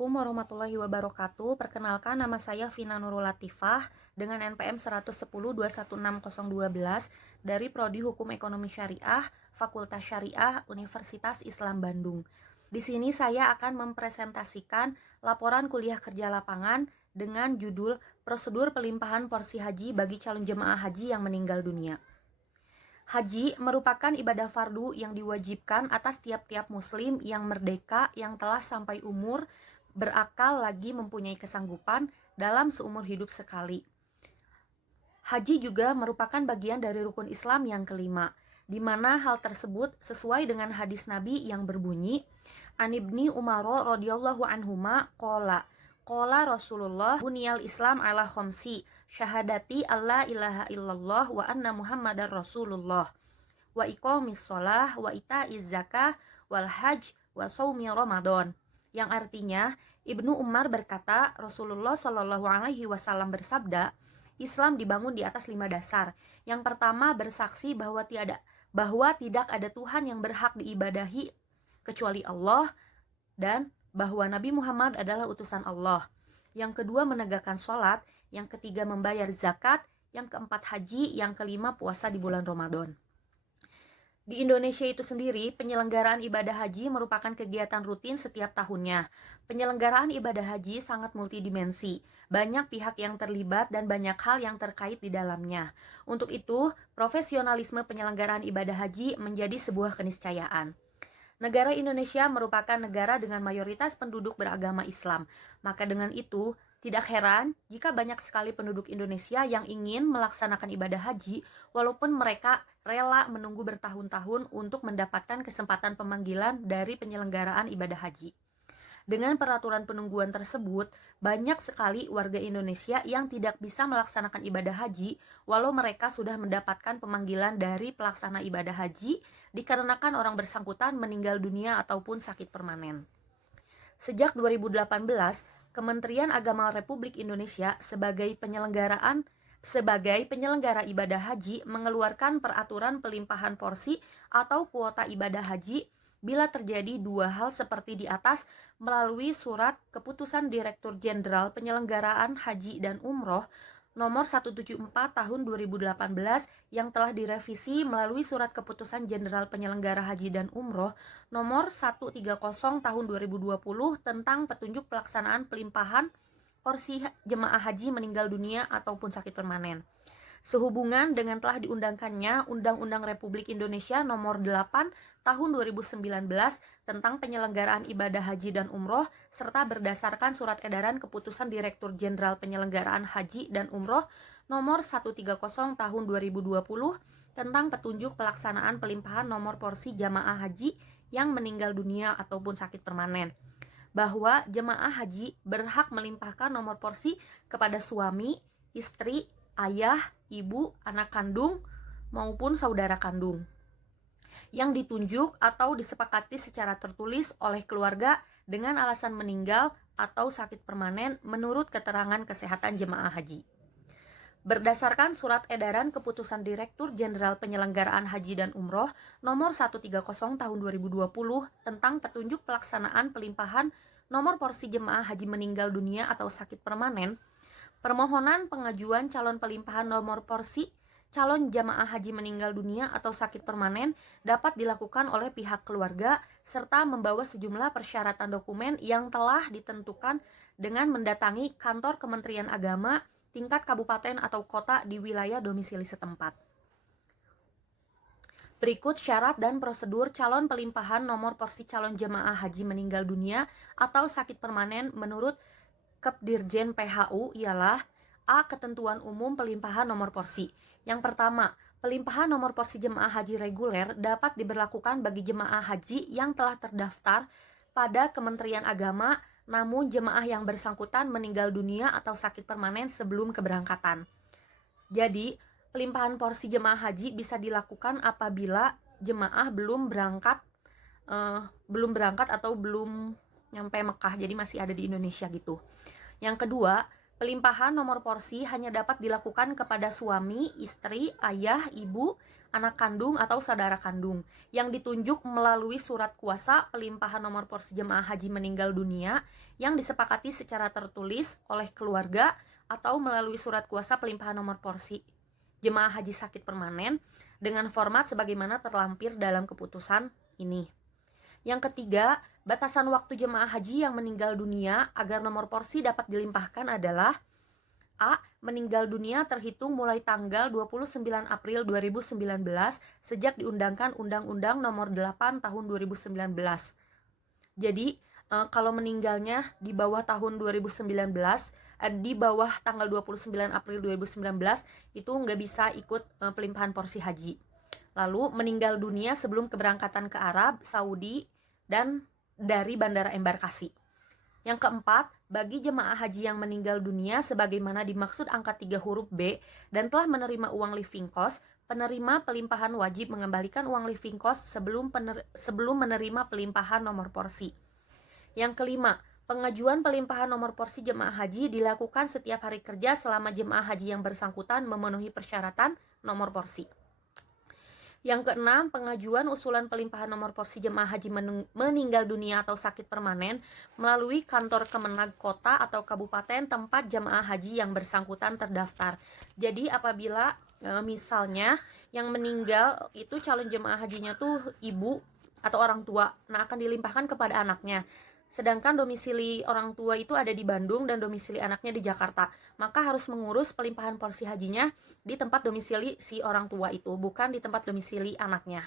Assalamualaikum warahmatullahi wabarakatuh. Perkenalkan, nama saya Vina Nurul Latifah dengan NPM 110216012 dari Prodi Hukum Ekonomi Syariah, Fakultas Syariah, Universitas Islam Bandung. Di sini saya akan mempresentasikan laporan kuliah kerja lapangan dengan judul Prosedur Pelimpahan Porsi Haji bagi calon jemaah haji yang meninggal dunia. Haji merupakan ibadah fardu yang diwajibkan atas tiap-tiap muslim yang merdeka yang telah sampai umur, berakal lagi mempunyai kesanggupan dalam seumur hidup sekali. Haji juga merupakan bagian dari rukun Islam yang kelima, di mana hal tersebut sesuai dengan hadis Nabi yang berbunyi, An Ibni Umar radhiyallahu anhuma qala Rasulullah buniyal Islam ala khomsi syahadati alla ilaha illallah wa anna muhammadar rasulullah wa iqamis shalah wa itaiz zakah wal hajj wa shaumi ramadan, yang artinya Ibnu Umar berkata, Rasulullah Shallallahu alaihi wasallam bersabda, Islam dibangun di atas 5 dasar. Yang pertama, bersaksi bahwa tidak ada Tuhan yang berhak diibadahi kecuali Allah dan bahwa Nabi Muhammad adalah utusan Allah. Yang kedua, menegakkan sholat. Yang ketiga, membayar zakat. Yang keempat, haji. Yang kelima, puasa di bulan Ramadan. Di Indonesia itu sendiri, penyelenggaraan ibadah haji merupakan kegiatan rutin setiap tahunnya. Penyelenggaraan ibadah haji sangat multidimensi, banyak pihak yang terlibat dan banyak hal yang terkait di dalamnya. Untuk itu, profesionalisme penyelenggaraan ibadah haji menjadi sebuah keniscayaan. Negara Indonesia merupakan negara dengan mayoritas penduduk beragama Islam. Maka dengan itu, tidak heran jika banyak sekali penduduk Indonesia yang ingin melaksanakan ibadah haji walaupun mereka rela menunggu bertahun-tahun untuk mendapatkan kesempatan pemanggilan dari penyelenggaraan ibadah haji. Dengan peraturan penungguan tersebut, banyak sekali warga Indonesia yang tidak bisa melaksanakan ibadah haji walau mereka sudah mendapatkan pemanggilan dari pelaksana ibadah haji dikarenakan orang bersangkutan meninggal dunia ataupun sakit permanen. Sejak 2018, Kementerian Agama Republik Indonesia sebagai penyelenggara ibadah haji mengeluarkan peraturan pelimpahan porsi atau kuota ibadah haji bila terjadi dua hal seperti di atas melalui surat keputusan Direktur Jenderal Penyelenggaraan Haji dan Umroh nomor 174 tahun 2018 yang telah direvisi melalui surat keputusan Jenderal Penyelenggara Haji dan Umroh nomor 130 tahun 2020 tentang petunjuk pelaksanaan pelimpahan porsi jemaah haji meninggal dunia ataupun sakit permanen. Sehubungan dengan telah diundangkannya Undang-Undang Republik Indonesia Nomor 8 Tahun 2019 tentang penyelenggaraan ibadah haji dan umroh serta berdasarkan Surat Edaran Keputusan Direktur Jenderal Penyelenggaraan Haji dan Umroh Nomor 130 Tahun 2020 tentang petunjuk pelaksanaan pelimpahan nomor porsi jamaah haji yang meninggal dunia ataupun sakit permanen, bahwa jemaah haji berhak melimpahkan nomor porsi kepada suami, istri, ayah, ibu, anak kandung, maupun saudara kandung yang ditunjuk atau disepakati secara tertulis oleh keluarga dengan alasan meninggal atau sakit permanen menurut keterangan kesehatan jemaah haji. Berdasarkan Surat Edaran Keputusan Direktur Jenderal Penyelenggaraan Haji dan Umroh Nomor 130 Tahun 2020 tentang petunjuk pelaksanaan pelimpahan nomor porsi jemaah haji meninggal dunia atau sakit permanen, permohonan pengajuan calon pelimpahan nomor porsi calon jamaah haji meninggal dunia atau sakit permanen dapat dilakukan oleh pihak keluarga serta membawa sejumlah persyaratan dokumen yang telah ditentukan dengan mendatangi kantor Kementerian Agama tingkat kabupaten atau kota di wilayah domisili setempat. Berikut syarat dan prosedur calon pelimpahan nomor porsi calon jemaah haji meninggal dunia atau sakit permanen menurut Kepdirjen PHU ialah: A. Ketentuan umum pelimpahan nomor porsi. Yang pertama, pelimpahan nomor porsi jemaah haji reguler dapat diberlakukan bagi jemaah haji yang telah terdaftar pada Kementerian Agama namun jemaah yang bersangkutan meninggal dunia atau sakit permanen sebelum keberangkatan. Jadi, pelimpahan porsi jemaah haji bisa dilakukan apabila jemaah belum berangkat atau belum nyampe Mekah, jadi masih ada di Indonesia gitu. Yang kedua, Pelimpahan nomor porsi hanya dapat dilakukan kepada suami, istri, ayah, ibu, anak kandung, atau saudara kandung yang ditunjuk melalui surat kuasa pelimpahan nomor porsi jemaah haji meninggal dunia yang disepakati secara tertulis oleh keluarga atau melalui surat kuasa pelimpahan nomor porsi jemaah haji sakit permanen dengan format sebagaimana terlampir dalam keputusan ini. Yang ketiga, batasan waktu jemaah haji yang meninggal dunia agar nomor porsi dapat dilimpahkan adalah A. Meninggal dunia terhitung mulai tanggal 29 April 2019 sejak diundangkan Undang-Undang Nomor 8 Tahun 2019. Jadi, kalau meninggalnya di bawah tahun 2019, di bawah tanggal 29 April 2019, itu nggak bisa ikut pelimpahan porsi haji. Lalu meninggal dunia sebelum keberangkatan ke Arab, Saudi, dan dari bandara embarkasi. Yang keempat, bagi jemaah haji yang meninggal dunia sebagaimana dimaksud angka 3 huruf B dan telah menerima uang living cost, penerima pelimpahan wajib mengembalikan uang living cost sebelum menerima pelimpahan nomor porsi. Yang kelima, pengajuan pelimpahan nomor porsi jemaah haji dilakukan setiap hari kerja selama jemaah haji yang bersangkutan memenuhi persyaratan nomor porsi. Yang keenam, pengajuan usulan pelimpahan nomor porsi jemaah haji meninggal dunia atau sakit permanen melalui kantor Kemenag kota atau kabupaten tempat jemaah haji yang bersangkutan terdaftar. Jadi apabila misalnya yang meninggal itu calon jemaah hajinya tuh ibu atau orang tua, nah akan dilimpahkan kepada anaknya. Sedangkan domisili orang tua itu ada di Bandung dan domisili anaknya di Jakarta. Maka harus mengurus pelimpahan porsi hajinya di tempat domisili si orang tua itu, bukan di tempat domisili anaknya.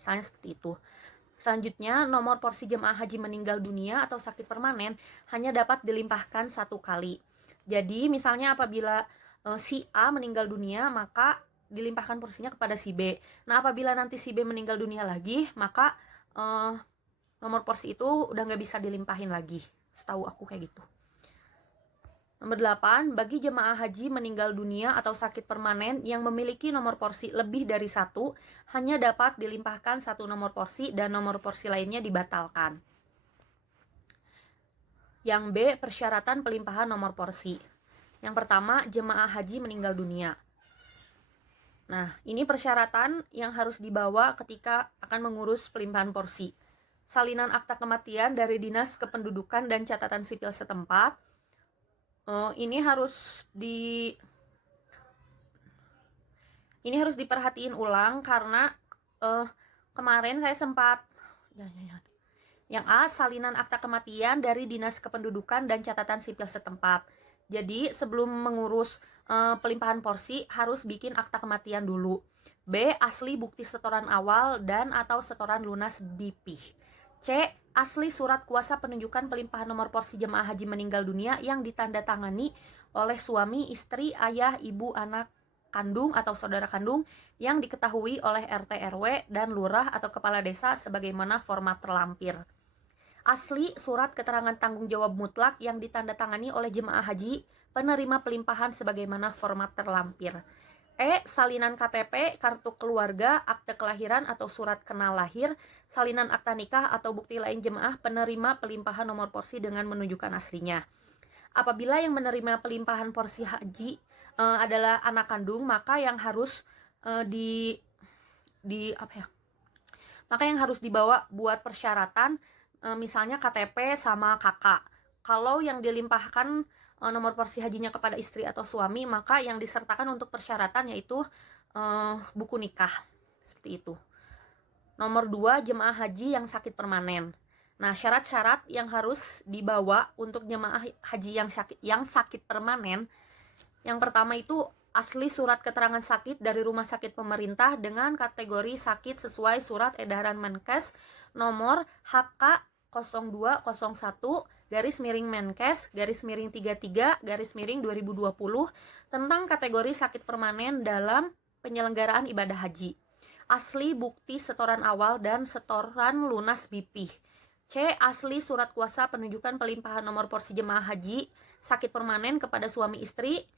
Misalnya seperti itu. Selanjutnya, nomor porsi jemaah haji meninggal dunia atau sakit permanen hanya dapat dilimpahkan satu kali. Jadi, misalnya apabila si A meninggal dunia, maka dilimpahkan porsinya kepada si B. Nah, apabila nanti si B meninggal dunia lagi, maka nomor porsi itu udah nggak bisa dilimpahin lagi. Setahu aku kayak gitu. Nomor 8, bagi jemaah haji meninggal dunia atau sakit permanen yang memiliki nomor porsi lebih dari satu, hanya dapat dilimpahkan satu nomor porsi dan nomor porsi lainnya dibatalkan. Yang B, persyaratan pelimpahan nomor porsi. Yang pertama, jemaah haji meninggal dunia. Nah, ini persyaratan yang harus dibawa ketika akan mengurus pelimpahan porsi. Salinan akta kematian dari Dinas Kependudukan dan Catatan Sipil setempat. Ini harus diperhatiin ulang karena kemarin saya sempat yang A, salinan akta kematian dari Dinas Kependudukan dan Catatan Sipil setempat. Jadi sebelum mengurus pelimpahan porsi harus bikin akta kematian dulu. B, asli bukti setoran awal dan atau setoran lunas BP. C, asli surat kuasa penunjukan pelimpahan nomor porsi jemaah haji meninggal dunia yang ditandatangani oleh suami, istri, ayah, ibu, anak kandung atau saudara kandung yang diketahui oleh RT RW dan lurah atau kepala desa sebagaimana format terlampir. Asli surat keterangan tanggung jawab mutlak yang ditandatangani oleh jemaah haji penerima pelimpahan sebagaimana format terlampir. E, salinan KTP, kartu keluarga, akte kelahiran atau surat kenal lahir, salinan akta nikah atau bukti lain jemaah penerima pelimpahan nomor porsi dengan menunjukkan aslinya. Apabila yang menerima pelimpahan porsi haji adalah anak kandung, maka yang harus maka yang harus dibawa buat persyaratan misalnya KTP sama kakak. Kalau yang dilimpahkan nomor porsi hajinya kepada istri atau suami, maka yang disertakan untuk persyaratan yaitu buku nikah. Seperti itu. Nomor 2, jemaah haji yang sakit permanen. Nah, syarat-syarat yang harus dibawa untuk jemaah haji yang sakit permanen, yang pertama itu asli surat keterangan sakit dari rumah sakit pemerintah dengan kategori sakit sesuai surat edaran Menkes nomor HK 0201-Menkes-33-2020 tentang kategori sakit permanen dalam penyelenggaraan ibadah haji. Asli bukti setoran awal dan setoran lunas BP. C, asli surat kuasa penunjukan pelimpahan nomor porsi jemaah haji sakit permanen kepada suami, istri,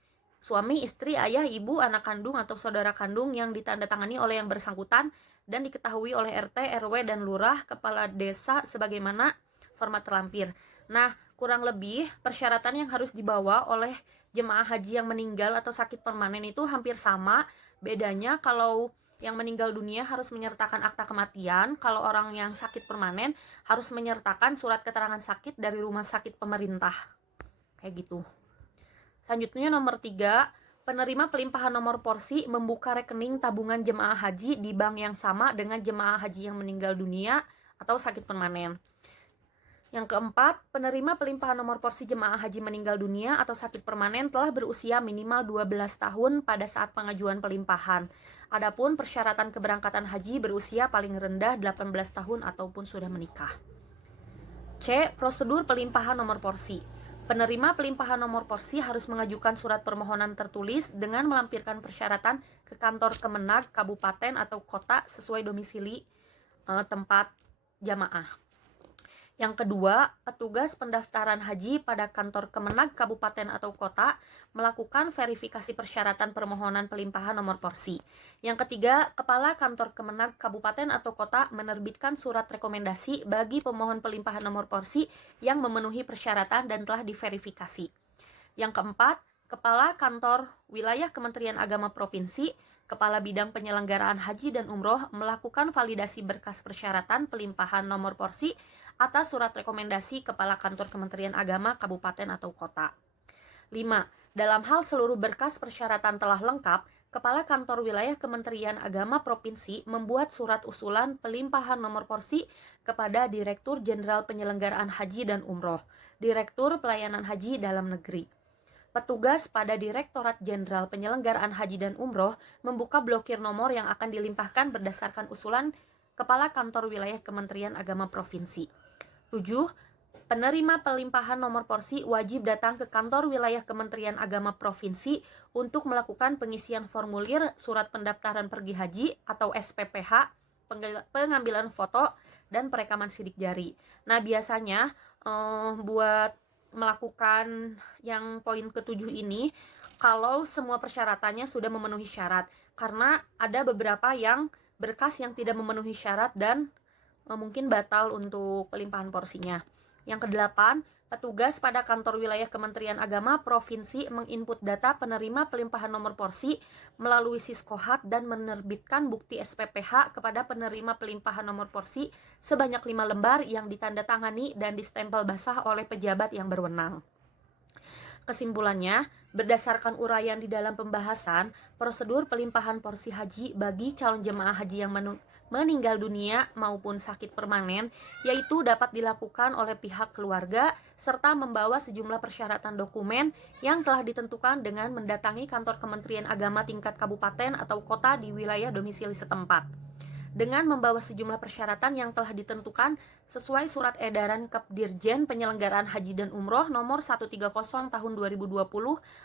ayah, ibu, anak kandung atau saudara kandung yang ditandatangani oleh yang bersangkutan dan diketahui oleh RT, RW, dan lurah kepala desa sebagaimana format terlampir. Nah, kurang lebih persyaratan yang harus dibawa oleh jemaah haji yang meninggal atau sakit permanen itu hampir sama. Bedanya kalau yang meninggal dunia harus menyertakan akta kematian, kalau orang yang sakit permanen harus menyertakan surat keterangan sakit dari rumah sakit pemerintah. Kayak gitu. Selanjutnya nomor 3, penerima pelimpahan nomor porsi membuka rekening tabungan jemaah haji di bank yang sama dengan jemaah haji yang meninggal dunia atau sakit permanen. Yang keempat, penerima pelimpahan nomor porsi jemaah haji meninggal dunia atau sakit permanen telah berusia minimal 12 tahun pada saat pengajuan pelimpahan. Adapun persyaratan keberangkatan haji berusia paling rendah 18 tahun ataupun sudah menikah. C. Prosedur pelimpahan nomor porsi. Penerima pelimpahan nomor porsi harus mengajukan surat permohonan tertulis dengan melampirkan persyaratan ke kantor Kemenag, kabupaten atau kota sesuai domisili tempat jamaah. Yang kedua, petugas pendaftaran haji pada kantor Kemenag, kabupaten atau kota melakukan verifikasi persyaratan permohonan pelimpahan nomor porsi. Yang ketiga, kepala kantor Kemenag, kabupaten atau kota menerbitkan surat rekomendasi bagi pemohon pelimpahan nomor porsi yang memenuhi persyaratan dan telah diverifikasi. Yang keempat, kepala kantor wilayah Kementerian Agama Provinsi, kepala bidang penyelenggaraan haji dan umroh melakukan validasi berkas persyaratan pelimpahan nomor porsi atas surat rekomendasi kepala kantor Kementerian Agama kabupaten atau kota. 5. Dalam hal seluruh berkas persyaratan telah lengkap, kepala kantor wilayah Kementerian Agama Provinsi membuat surat usulan pelimpahan nomor porsi kepada Direktur Jenderal Penyelenggaraan Haji dan Umroh, Direktur Pelayanan Haji Dalam Negeri. Petugas pada Direktorat Jenderal Penyelenggaraan Haji dan Umroh membuka blokir nomor yang akan dilimpahkan berdasarkan usulan Kepala Kantor Wilayah Kementerian Agama Provinsi. 7. Penerima pelimpahan nomor porsi wajib datang ke kantor wilayah Kementerian Agama Provinsi untuk melakukan pengisian formulir surat pendaftaran pergi haji atau SPPH, pengambilan foto, dan perekaman sidik jari. Nah, biasanya buat melakukan yang poin ketujuh ini, kalau semua persyaratannya sudah memenuhi syarat, karena ada beberapa yang berkas yang tidak memenuhi syarat dan mungkin batal untuk pelimpahan porsinya. Yang kedelapan, petugas pada kantor wilayah Kementerian Agama Provinsi menginput data penerima pelimpahan nomor porsi melalui Siskohat dan menerbitkan bukti SPPH kepada penerima pelimpahan nomor porsi sebanyak 5 lembar yang ditandatangani dan distempel basah oleh pejabat yang berwenang. Kesimpulannya, berdasarkan uraian di dalam pembahasan, prosedur pelimpahan porsi haji bagi calon jemaah haji yang meninggal dunia maupun sakit permanen, yaitu dapat dilakukan oleh pihak keluarga serta membawa sejumlah persyaratan dokumen yang telah ditentukan dengan mendatangi kantor Kementerian Agama tingkat kabupaten atau kota di wilayah domisili setempat. Dengan membawa sejumlah persyaratan yang telah ditentukan sesuai surat edaran Kepdirjen Penyelenggaraan Haji dan Umroh nomor 130 tahun 2020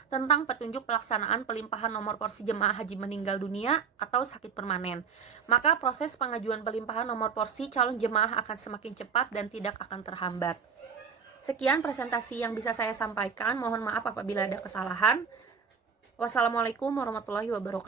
tentang petunjuk pelaksanaan pelimpahan nomor porsi jemaah haji meninggal dunia atau sakit permanen. Maka proses pengajuan pelimpahan nomor porsi calon jemaah akan semakin cepat dan tidak akan terhambat. Sekian presentasi yang bisa saya sampaikan. Mohon maaf apabila ada kesalahan. Wassalamualaikum warahmatullahi wabarakatuh.